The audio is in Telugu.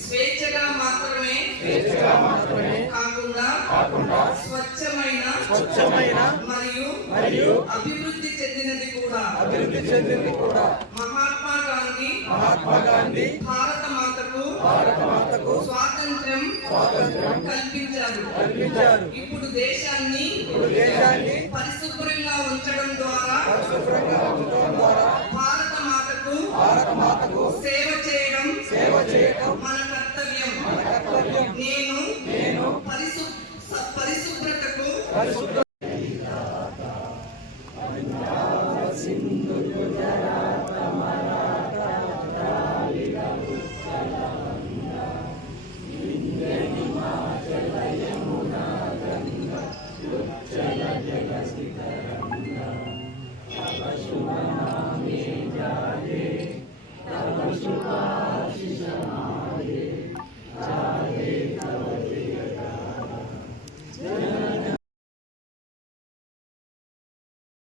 స్వేచ్ఛగా మాత్రమే కాకుండా స్వచ్ఛమైన మరియు అభివృద్ధి చెందినది కూడా మహాత్మా గాంధీ భారత మాతకు స్వాతంత్ర్యం కల్పించారు. ఇప్పుడు దేశాన్ని పరిశుభ్రంగా ఉంచడం ద్వారా భారత మాతకు సేవ చేయడం మన కర్తవ్యం. నేను పరిశుభ్రతకు Shubha